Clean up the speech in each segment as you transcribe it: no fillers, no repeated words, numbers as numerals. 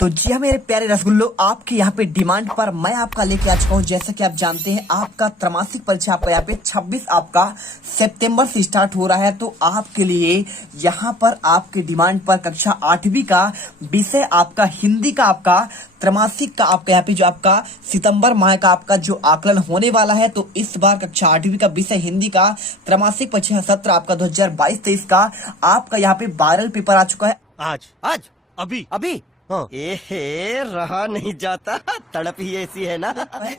तो जी हाँ मेरे प्यारे रसगुल्लो, आपके यहाँ पे डिमांड पर मैं आपका लेके आ चुका हूँ। जैसा कि आप जानते हैं आपका त्रैमासिक परीक्षा आपका यहाँ पे 26 आपका सितंबर से स्टार्ट हो रहा है। तो आपके लिए यहाँ पर आपके डिमांड पर कक्षा 8वीं का विषय आपका हिंदी का आपका त्रैमासिक का आपका यहाँ पे जो आपका सितंबर माह का आपका जो आकलन होने वाला है। तो इस बार कक्षा 8वीं का विषय हिंदी का त्रैमासिक परीक्षा सत्र आपका 2022-23 का आपका यहाँ पे वायरल पेपर आ चुका है। आज अभी अभी हाँ। एहे रहा नहीं जाता, तड़प ही ऐसी है ना।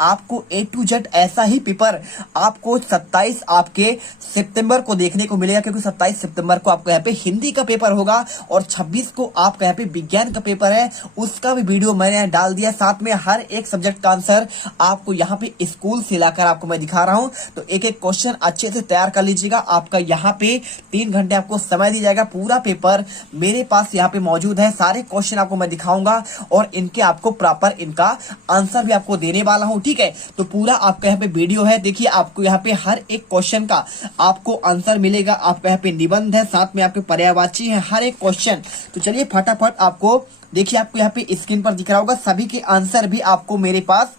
आपको A to Z ऐसा ही पेपर आपको 27 आपके सितंबर को देखने को मिलेगा, क्योंकि 27 सितंबर को आपको यहाँ पे हिंदी का पेपर होगा और 26 को आपका यहाँ पे विज्ञान का पेपर है। उसका भी वीडियो मैंने डाल दिया, साथ में हर एक सब्जेक्ट का आंसर आपको यहाँ पे स्कूल से लाकर आपको मैं दिखा रहा हूँ। तो एक एक क्वेश्चन अच्छे से तैयार कर लीजिएगा। आपका यहाँ पे 3 घंटे आपको समय दिया जाएगा। पूरा पेपर मेरे पास यहाँ पे मौजूद है, सारे क्वेश्चन आपको मैं दिखाऊंगा और इनके आपको प्रॉपर इनका आंसर भी आपको देने वाला हूं। ठीक है, तो पूरा आपका यहाँ पे वीडियो है। देखिए आपको यहाँ पे हर एक क्वेश्चन का आपको आंसर मिलेगा। आपका यहाँ पे निबंध है, साथ में आपके पर्यायवाची है हर एक क्वेश्चन। तो चलिए फटाफट आपको देखिए, आपको यहाँ पे स्क्रीन पर दिख रहा होगा, सभी के आंसर भी आपको मेरे पास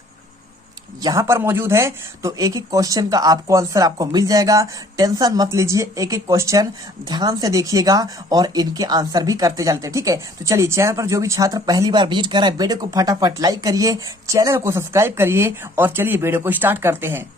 यहाँ पर मौजूद है। तो एक एक क्वेश्चन का आपको आंसर आपको मिल जाएगा, टेंशन मत लीजिए। एक एक क्वेश्चन ध्यान से देखिएगा और इनके आंसर भी करते चलते। ठीक है, तो चलिए चैनल पर जो भी छात्र पहली बार विजिट कर रहे हैं, वीडियो को फटाफट लाइक करिए, चैनल को सब्सक्राइब करिए और चलिए वीडियो को स्टार्ट करते हैं।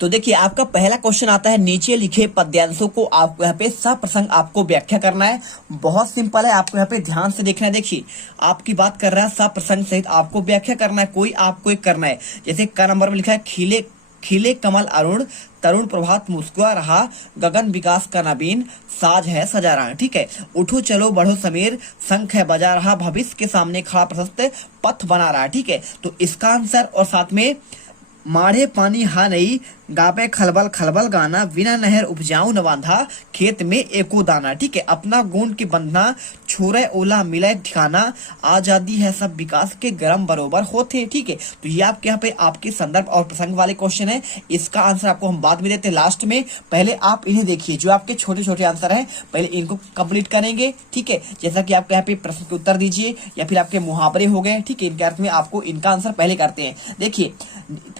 तो देखिए आपका पहला क्वेश्चन आता है, नीचे लिखे पद्यांशों को आपको यहाँ पे सप्रसंग आपको व्याख्या करना है। बहुत सिंपल है, आपको यहाँ पे ध्यान से देखना है। देखिए आपकी बात कर रहा है, सप्रसंग सहित आपको व्याख्या करना है, कोई आपको एक करना है। जैसे क नंबर में लिखा है, खिले खिले कमल अरुण, तरुण प्रभात मुस्कुरा रहा, गगन विकास का नवीन, साज है सजा रहा। ठीक है, उठो चलो बढ़ो समीर, शंख है बजा रहा, भविष्य के सामने खड़ा प्रशस्त पथ बना रहा। ठीक है, तो इसका आंसर और साथ में माढ़े पानी हा नहीं, गावे खलबल खलबल गाना, बिना नहर उपजाऊ न बांधा, खेत में एको दाना। ठीक है, अपना गुण के बंधना, छोरे ओला मिले ठिकाना, आजादी है सब विकास के गरम बरोबर होते। ठीक है, तो ये आपके यहाँ पे आपके संदर्भ और प्रसंग वाले क्वेश्चन है। इसका आंसर आपको हम बाद में देते हैं लास्ट में। पहले आप इन्हें देखिए, जो आपके छोटे छोटे आंसर है पहले इनको कंप्लीट करेंगे। ठीक है, जैसा कि आपके यहाँ पे प्रश्न के उत्तर दीजिए या फिर आपके मुहावरे हो गए। ठीक है, इनके अर्थ में आपको इनका आंसर पहले करते हैं। देखिए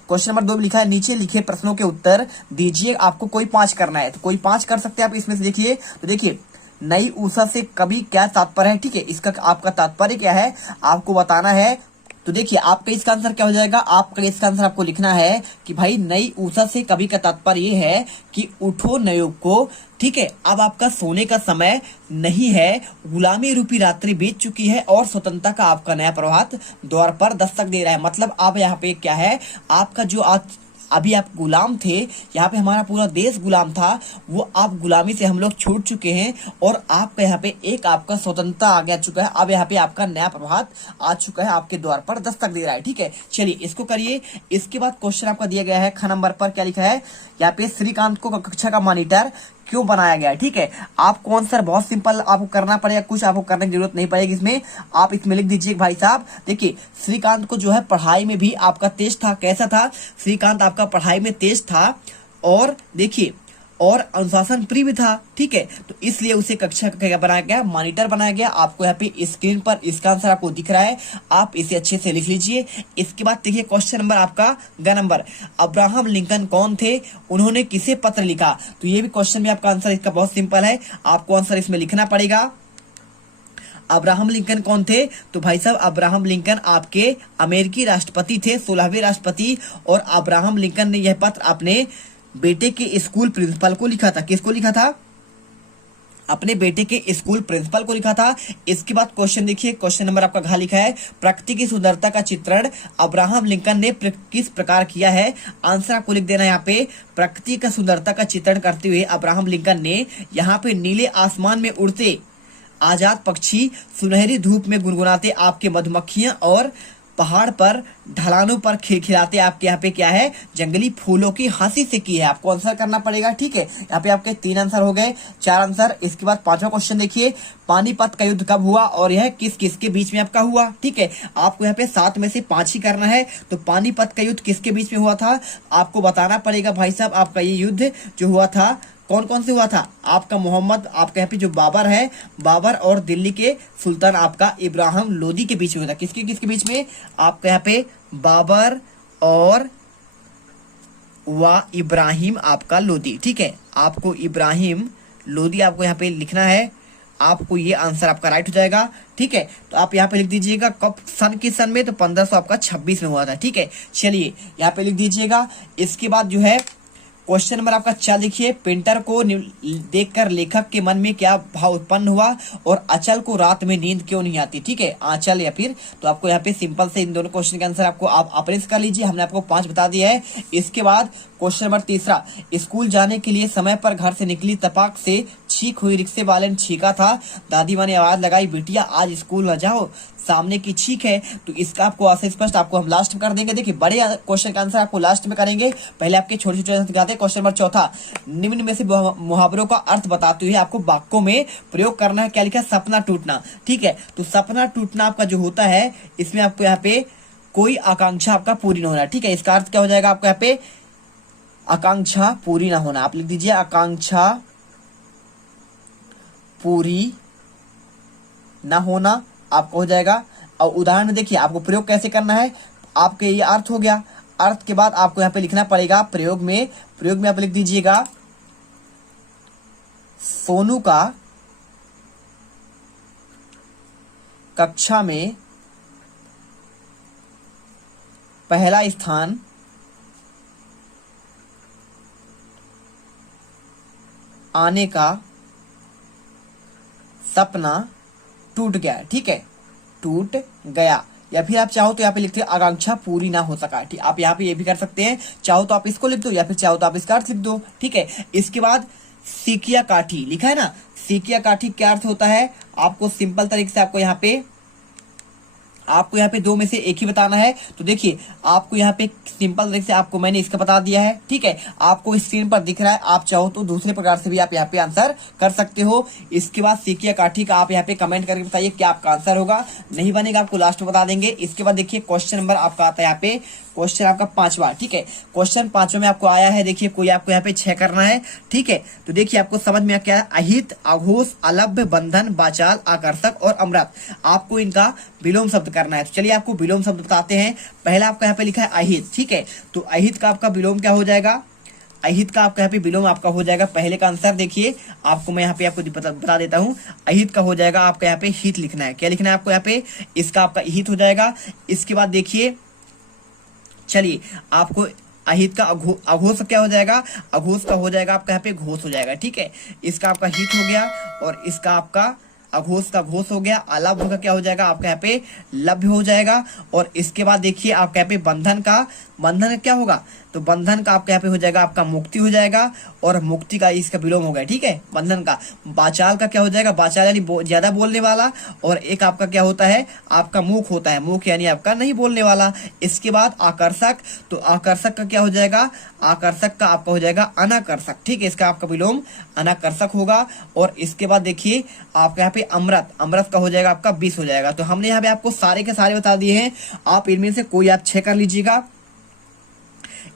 क्वेश्चन नंबर 2 में लिखा है, नीचे लिखे प्रश्नों के उत्तर दीजिए। आपको कोई 5 करना है, तो कोई 5 कर सकते हैं आप इसमें से। देखिए तो देखिए, नई ऊषा से कभी क्या तात्पर्य है। ठीक है, इसका आपका तात्पर्य क्या है आपको बताना है। तो देखिए आपका इसका आंसर क्या हो जाएगा, आपका इसका आंसर आपको लिखना है कि भाई नई ऊषा से कभी का तात्पर्य ये है कि उठो नवयुग को। ठीक है, अब आपका सोने का समय नहीं है, गुलामी रूपी रात्रि बीत चुकी है और स्वतंत्रता का आपका नया प्रभात द्वार पर दस्तक दे रहा है। मतलब अब यहाँ पे क्या है, आपका जो आज अभी आप गुलाम थे, यहाँ पे हमारा पूरा देश गुलाम था, वो आप गुलामी से हम लोग छूट चुके हैं और आपका यहाँ पे एक आपका स्वतंत्रता आ गया चुका है। अब यहाँ पे आपका नया प्रभात आ चुका है, आपके द्वार पर दस्तक दे रहा है। ठीक है, चलिए इसको करिए। इसके बाद क्वेश्चन आपका दिया गया है, ख नंबर पर क्या लिखा है, यहाँ पे श्रीकांत को कक्षा का मॉनिटर क्यों बनाया गया है। ठीक है, आपको आंसर बहुत सिंपल आपको करना पड़ेगा, कुछ आपको करने की जरूरत नहीं पड़ेगी इसमें। आप इसमें लिख दीजिए भाई साहब, देखिए श्रीकांत को जो है पढ़ाई में भी आपका तेज था। कैसा था श्रीकांत, आपका पढ़ाई में तेज था और देखिए और अनुशासन प्रिय भी था। ठीक है, तो इसलिए उसे कक्षा का बनाया गया, मॉनिटर बनाया गया। आपको यहाँ पे स्क्रीन पर इसका आंसर आपको दिख रहा है, आप इसे अच्छे से लिख लीजिए। इसके बाद देखिए क्वेश्चन नंबर आपका ग नंबर, अब्राहम लिंकन कौन थे, उन्होंने किसे पत्र लिखा। तो ये भी क्वेश्चन में आपका आंसर इसका बहुत सिंपल है, आपको आंसर इसमें लिखना पड़ेगा। अब्राहम लिंकन कौन थे, तो भाई साहब अब्राहम लिंकन आपके अमेरिकी राष्ट्रपति थे, 16वें राष्ट्रपति। और अब्राहम लिंकन ने यह पत्र अपने बेटे के स्कूल प्रिंसिपल को लिखा था। किसको लिखा था, अपने बेटे के स्कूल प्रिंसिपल को लिखा था। इसके बाद क्वेश्चन देखिए, क्वेश्चन नंबर आपका घ लिखा है, प्रकृति की सुंदरता का चित्रण अब्राहम लिंकन ने किस प्रकार किया है। आंसर आपको लिख देना यहाँ पे, प्रकृति का सुंदरता का चित्रण करते हुए अब्राहम लिंकन ने यहाँ पे नीले आसमान में उड़ते आजाद पक्षी, सुनहरी धूप में गुनगुनाते आपके मधुमक्खियां और पहाड़ पर ढलानों पर खिलखिलाते आपके यहाँ पे क्या है, जंगली फूलों की हंसी से की है। आपको आंसर करना पड़ेगा। ठीक है, यहाँ पे आपके 3 आंसर हो गए, 4 आंसर। इसके बाद 5वां क्वेश्चन देखिए, पानीपत का युद्ध कब हुआ और यह किस किसके बीच में आपका हुआ। ठीक है, आपको यहाँ पे 7 में से 5 ही करना है। तो पानीपत का युद्ध किसके बीच में हुआ था, आपको बताना पड़ेगा भाई साहब। आपका ये युद्ध जो हुआ था कौन कौन से हुआ था? आपका मोहम्मद आपका यहाँ पे जो बाबर है, बाबर और दिल्ली के सुल्तान आपका इब्राहिम लोदी के बीच में हुआ था। किसके किसके बीच में? आपका यहाँ पे बाबर और इब्राहिम आपका लोदी। ठीक है, आपको इब्राहिम लोदी आपको यहाँ पे लिखना है, आपको ये आंसर आपका राइट हो जाएगा। ठीक है, तो आप यहाँ पे लिख दीजिएगा कब सन के सन में, तो 1526 में हुआ था। ठीक है, चलिए यहाँ पे लिख दीजिएगा। इसके बाद जो है क्वेश्चन नंबर आपका 4 लिखिए, पेंटर को देखकर लेखक के मन में क्या भाव उत्पन्न हुआ और अचल को रात में नींद क्यों नहीं आती? ठीक है, आंचल या फिर, तो आपको यहाँ पे सिंपल से इन दोनों क्वेश्चन के आंसर आपको आप अपरेस कर लीजिए। हमने आपको 5 बता दिया है। इसके बाद क्वेश्चन नंबर 3, स्कूल जाने के लिए समय पर घर से निकली, तपाक से छींक हुई रिक्शे वाले ने छींका था, दादी माँ ने आवाज लगाई, बिटिया आज स्कूल न जाओ, सामने की छींक है। तो इसका आपको आंसर स्पष्ट आपको हम लास्ट में कर देंगे। देखिए बड़े क्वेश्चन का आंसर आपको लास्ट में करेंगे, पहले आपके छोटे छोटे आंसर दिखाते हैं। क्वेश्चन नंबर 4, निम्न में से मुहावरों का अर्थ बताते हुए आपको वाक्यों में प्रयोग करना है। क्या लिखा? सपना टूटना। ठीक है, तो सपना टूटना आपका जो होता है, इसमें आपको यहाँ पे कोई आकांक्षा आपका पूरी न होना। ठीक है, इसका अर्थ क्या हो जाएगा आपको यहाँ पे? आकांक्षा पूरी ना होना। आप लिख दीजिए आकांक्षा पूरी ना होना आपको हो जाएगा। और उदाहरण देखिए, आपको प्रयोग कैसे करना है। आपके ये अर्थ हो गया, अर्थ के बाद आपको यहाँ पे लिखना पड़ेगा प्रयोग में। प्रयोग में आप लिख दीजिएगा, सोनू का कक्षा में पहला स्थान आने का सपना टूट गया। ठीक है, टूट गया। या फिर आप चाहो तो यहाँ पे लिखते हैं आकांक्षा पूरी ना हो सका। ठीक, आप यहाँ पे ये भी कर सकते हैं, चाहो तो आप इसको लिख दो या फिर चाहो तो आप इसका अर्थ लिख दो। ठीक है, इसके बाद सीकिया काठी लिखा है ना, सीकिया काठी क्या अर्थ होता है? आपको सिंपल तरीके से आपको यहाँ पे 2 में से एक ही बताना है। तो देखिए आपको यहाँ पे सिंपल तरीके से आपको मैंने इसका बता दिया है। ठीक है, आपको स्क्रीन पर दिख रहा है, आप चाहो तो दूसरे प्रकार से भी आप यहाँ पे आंसर कर सकते हो। इसके बाद सीकिया काठी का आप यहाँ पे कमेंट करके बताइए क्या आपका आंसर होगा। नहीं बनेगा आपको लास्ट में बता देंगे। इसके बाद देखिए क्वेश्चन नंबर आपका आता है यहाँ पे, क्वेश्चन आपका 5वां। ठीक है, क्वेश्चन 5वां में आपको आया है, देखिए कोई आपको यहाँ पे 6 करना है। ठीक है, तो देखिए आपको समझ में क्या है, अहित, अघोष, अलभ्य, बंधन, बाचाल, आकर्षक और अमृत, आपको इनका विलोम शब्द करना है। तो चलिए आपको विलोम शब्द बताते हैं। पहला आपका यहाँ पे लिखा है अहित। ठीक है, तो अहित का आपका विलोम क्या हो जाएगा? अहित का आपका यहाँ पे विलोम आपका हो जाएगा, पहले का आंसर देखिए आपको मैं यहाँ पे आपको बता देता हूँ। अहित का हो जाएगा आपका यहाँ पे हित लिखना है। क्या लिखना है आपको यहाँ पे? इसका आपका हित हो जाएगा। इसके बाद देखिए, चलिए आपको अहित का अघोष क्या हो जाएगा? अघोष का हो जाएगा आपका यहाँ पे घोष हो जाएगा। ठीक है, इसका आपका हित हो गया और इसका आपका अघोष का घोष हो गया। अलभ्य का क्या हो जाएगा? आपका यहाँ पे लभ्य हो जाएगा। और इसके बाद देखिए आपका यहाँ पे बंधन का क्या होगा? तो बंधन का आपका यहाँ पे हो जाएगा आपका मुक्ति हो जाएगा और मुक्ति का इसका विलोम हो गया। ठीक है, बंधन का। बाचाल का क्या हो जाएगा? बाचाल यानी ज्यादा बोलने वाला, और एक आपका क्या होता है? आपका मूक होता है, मूक यानी आपका नहीं बोलने वाला। इसके बाद आकर्षक, तो आकर्षक का क्या हो जाएगा? आकर्षक का आपका हो जाएगा अनाकर्षक। ठीक है, इसका आपका विलोम अनाकर्षक होगा। और इसके बाद देखिए आपका यहाँ पे अमृत, अमृत का हो जाएगा आपका विष हो जाएगा। तो हमने यहाँ पे आपको सारे के सारे बता दिए हैं, आप इनमें से कोई आप 6 कर लीजिएगा।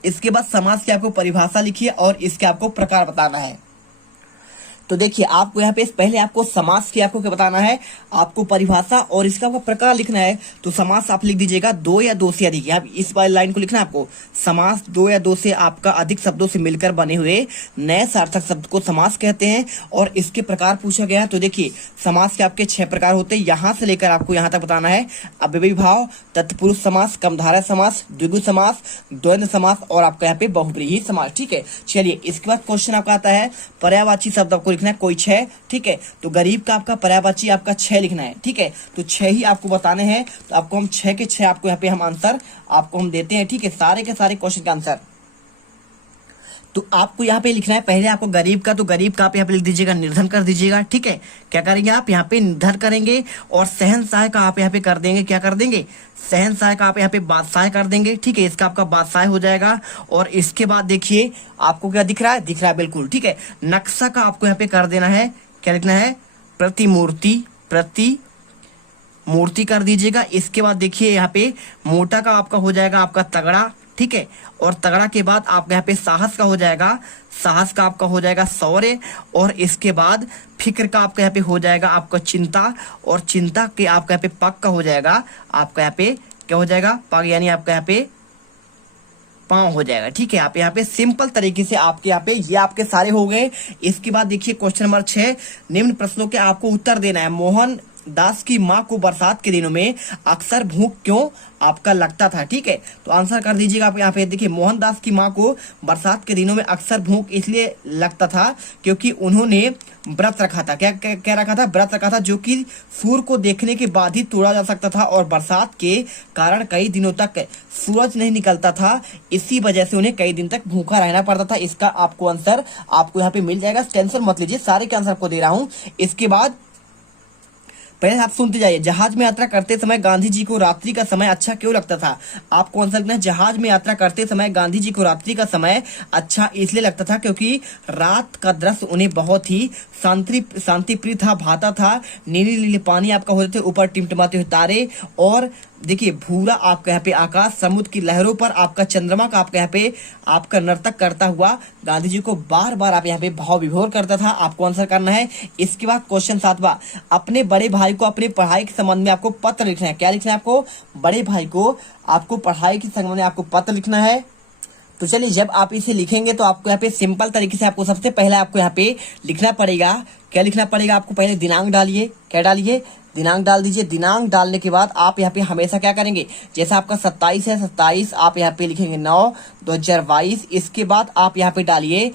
इसके बाद समास की आपको परिभाषा लिखिए और इसके आपको प्रकार बताना है। तो देखिए आपको यहाँ पे पहले आपको समास की आपको क्या बताना है? आपको परिभाषा और इसका आपका प्रकार लिखना है। तो समास आप लिख दीजिएगा 2 या 2 से अधिक। आप इस वाली लाइन को लिखना है आपको, समास 2 या 2 से आपका अधिक शब्दों से मिलकर बने हुए नए सार्थक शब्द को समास कहते हैं। और इसके प्रकार पूछा गया है, तो देखिए समास के आपके 6 प्रकार होते हैं, यहाँ से लेकर आपको यहाँ तक बताना है। अव्ययी भाव, तत्पुरुष समास, कमधारय समास, द्विगु समास, द्वंद्व समास और आपका यहाँ पे बहुब्रीहि समास। ठीक है, चलिए इसके बाद क्वेश्चन आपका आता है पर्यायवाची शब्द आपको लिखना है कोई 6। ठीक है, तो गरीब का आपका पर्यायवाची आपका 6 लिखना है। ठीक है, तो 6 ही आपको बताने हैं। तो आपको हम 6 के 6 आपको यहाँ पे हम आंसर आपको हम देते हैं। ठीक है, सारे के सारे क्वेश्चन का आंसर तो आपको यहाँ पे लिखना है। पहले आपको गरीब का, तो गरीब का आप यहाँ पे लिख दीजिएगा, निर्धन कर दीजिएगा। ठीक है, क्या करेंगे आप यहाँ पे निर्धन करेंगे। और शहंशाह का आप यहाँ पे कर देंगे, क्या कर देंगे? शहंशाह का आप यहाँ पे बादशाह कर देंगे। ठीक है, इसका आपका बादशाह हो जाएगा। और इसके बाद देखिए आपको क्या दिख रहा है? दिख रहा है बिल्कुल। ठीक है, नक्शा का आपको यहाँ पे कर देना है, क्या लिखना है? प्रतिमूर्ति, प्रतिमूर्ति कर दीजिएगा। इसके बाद देखिए यहाँ पे मोटा का आपका हो जाएगा आपका तगड़ा। ठीक है। और तगड़ा के बाद आपका यहाँ पे साहस का हो जाएगा, साहस का आपका हो जाएगा शौर्य, और इसके बाद फिक्र का आपका यहाँ पे हो जाएगा आपका चिंता, और चिंता के आपका यहाँ पे पग का हो जाएगा आपका यहाँ पे क्या हो जाएगा, पग यानी आपका यहाँ पे पाँव हो जाएगा, ठीक है। आप यहाँ पे सिंपल तरीके से आपके यहाँ पे ये आपके सारे हो गए। इसके बाद देखिए क्वेश्चन नंबर 6, निम्न प्रश्नों के आपको उत्तर देना है। मोहन दास की माँ को बरसात के दिनों में अक्सर भूख क्यों आपका लगता था, ठीक है। तो आंसर कर दीजिएगा आप यहाँ पे। देखिए मोहनदास की माँ को बरसात के दिनों में अक्सर भूख इसलिए लगता था क्योंकि उन्होंने व्रत रखा था। क्या रखा था? व्रत रखा था, जो कि सूर्य को देखने के बाद ही तोड़ा जा सकता था, और बरसात के कारण कई दिनों तक सूरज नहीं निकलता था, इसी वजह से उन्हें कई दिन तक भूखा रहना पड़ता था। इसका आपको आंसर आपको यहाँ पे मिल जाएगा, टेंशन मत लीजिए, सारे के आंसर आपको दे रहा हूँ। इसके बाद पहले आप सुनते जाइए। जहाज में यात्रा करते समय गांधी जी को रात्रि का समय अच्छा क्यों लगता था? आपको आंसर लिखना है, जहाज में यात्रा करते समय गांधी जी को रात्रि का समय अच्छा इसलिए लगता था क्योंकि रात का दृश्य उन्हें बहुत ही शांतिप्रिय था, भाता था। नीले नीले पानी आपका होते थे, ऊपर टिमटिमाते हुए तारे, और देखिए भूरा आपका यहाँ पे आकाश, समुद्र की लहरों पर आपका चंद्रमा का आपका यहाँ पे आपका नर्तक करता हुआ गांधी जी को बार बार आप यहाँ पे भाव विभोर करता था। आपको आंसर करना है। इसके बाद क्वेश्चन 7वां, अपने बड़े भाई को अपनी पढ़ाई के संबंध में आपको पत्र लिखना है। क्या लिखना है आपको? बड़े भाई को आपको पढ़ाई के संबंध में आपको पत्र लिखना है। तो चलिए, जब आप इसे लिखेंगे तो आपको यहाँ पे सिंपल तरीके से आपको सबसे पहले आपको यहाँ पे लिखना पड़ेगा। क्या लिखना पड़ेगा आपको? पहले दिनांक डालिए। क्या डालिए? दिनांक डाल दीजिए। दिनांक डालने के बाद आप यहाँ पे हमेशा क्या करेंगे, जैसे आपका 27 है, 27 आप यहाँ पे लिखेंगे 9/2022। इसके बाद आप यहाँ पे डालिए,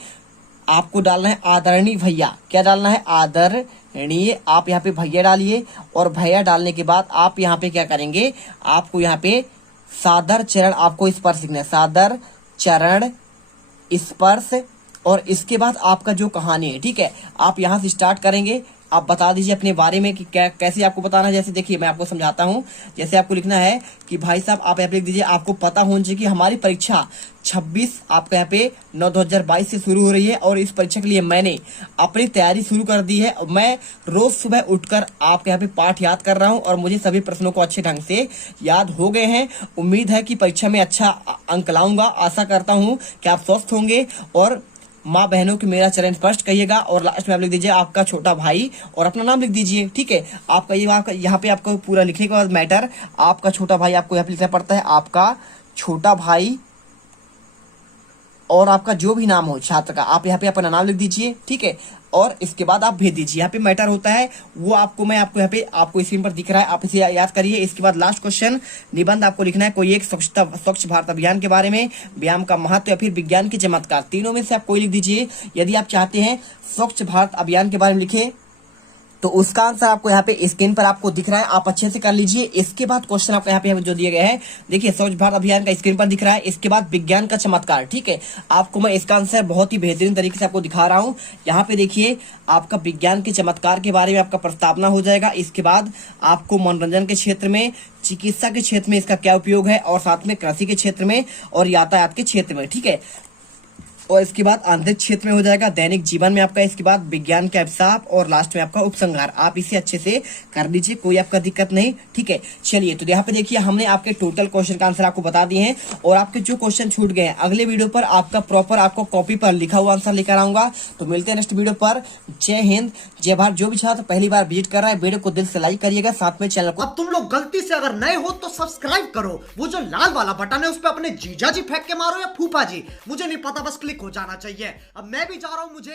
आपको डालना है आदरणीय भैया। क्या डालना है? आदरणीय। आप यहाँ पे भैया डालिए, और भैया डालने के बाद आप यहाँ पे क्या करेंगे, आपको यहाँ पे सादर चरण आपको स्पर्श लिखना है, सादर चरण स्पर्श। और इसके बाद आपका जो कहानी है, ठीक है, आप यहाँ से स्टार्ट करेंगे। आप बता दीजिए अपने बारे में कि क्या कैसे आपको बताना है। जैसे देखिए मैं आपको समझाता हूँ। जैसे आपको लिखना है कि भाई साहब आप यहाँ पे लिख दीजिए, आपको पता होना चाहिए कि हमारी परीक्षा 26 आपका यहाँ पे 9/2022 से शुरू हो रही है, और इस परीक्षा के लिए मैंने अपनी तैयारी शुरू कर दी है। मैं रोज सुबह उठकर आपके यहाँ पे पाठ याद कर रहा हूँ, और मुझे सभी प्रश्नों को अच्छे ढंग से याद हो गए हैं। उम्मीद है कि परीक्षा में अच्छा अंक लाऊंगा। आशा करता हूँ कि आप स्वस्थ होंगे, और माँ बहनों की मेरा चरण स्पष्ट कहिएगा। और लास्ट में आप लिख दीजिए आपका छोटा भाई, और अपना नाम लिख दीजिए, ठीक है। आपका ये यहाँ पे आपको पूरा लिखने के बाद मैटर, आपका छोटा भाई आपको यहाँ पे लिखना पड़ता है, आपका छोटा भाई, और आपका जो भी नाम हो छात्र का, आप यहाँ पे अपना नाम लिख दीजिए, ठीक है। और इसके बाद आप भेज दीजिए। यहाँ पे मैटर होता है वो आपको मैं आपको यहाँ पे आपको स्क्रीन पर दिख रहा है, आप इसे याद करिए। इसके बाद लास्ट क्वेश्चन, निबंध आपको लिखना है कोई एक स्वच्छ भारत अभियान के बारे में, व्यायाम का महत्व, या फिर विज्ञान के चमत्कार। तीनों में से आप कोई लिख दीजिए। यदि आप चाहते हैं स्वच्छ भारत अभियान के बारे में लिखे तो उसका आंसर आपको यहाँ पे स्क्रीन पर आपको दिख रहा है, आप अच्छे से कर लीजिए। इसके बाद क्वेश्चन आपको यहाँ पे जो दिए गए हैं, देखिए स्वच्छ भारत अभियान का स्क्रीन पर दिख रहा है। इसके बाद विज्ञान का चमत्कार, ठीक है, आपको मैं इसका आंसर बहुत ही बेहतरीन तरीके से आपको दिखा रहा हूँ। यहाँ पे देखिए आपका विज्ञान के चमत्कार के बारे में आपका प्रस्तावना हो जाएगा। इसके बाद आपको मनोरंजन के क्षेत्र में, चिकित्सा के क्षेत्र में इसका क्या उपयोग है, और साथ में कृषि के क्षेत्र में और यातायात के क्षेत्र में, ठीक है। और इसके बाद आंतरिक क्षेत्र में हो जाएगा दैनिक जीवन में आपका। इसके बाद विज्ञान के अभिशाप, और लास्ट में आपका उपसंहार। आप इसे अच्छे से कर लीजिए, कोई आपका दिक्कत नहीं, ठीक है। चलिए, तो यहाँ पे देखिए हमने आपके टोटल क्वेश्चन का आंसर आपको बता दिए हैं, और आपके जो क्वेश्चन छूट गए हैं अगले वीडियो पर आपका प्रॉपर आपको कॉपी पर लिखा हुआ आंसर लेकर आऊंगा। तो मिलते हैं नेक्स्ट वीडियो पर। जय हिंद, जय भारत। जो भी छात्र पहली बार विजिट कर रहा है, वीडियो को दिल से लाइक करिएगा, साथ में चैनल को। अब तुम लोग गलती से अगर नए हो तो सब्सक्राइब करो। वो जो लाल वाला बटन है उस पर अपने जीजा जी फेंक के मारो या फूफा जी, मुझे नहीं पता, बस क्लिक हो जाना चाहिए। अब मैं भी जा रहा हूं, मुझे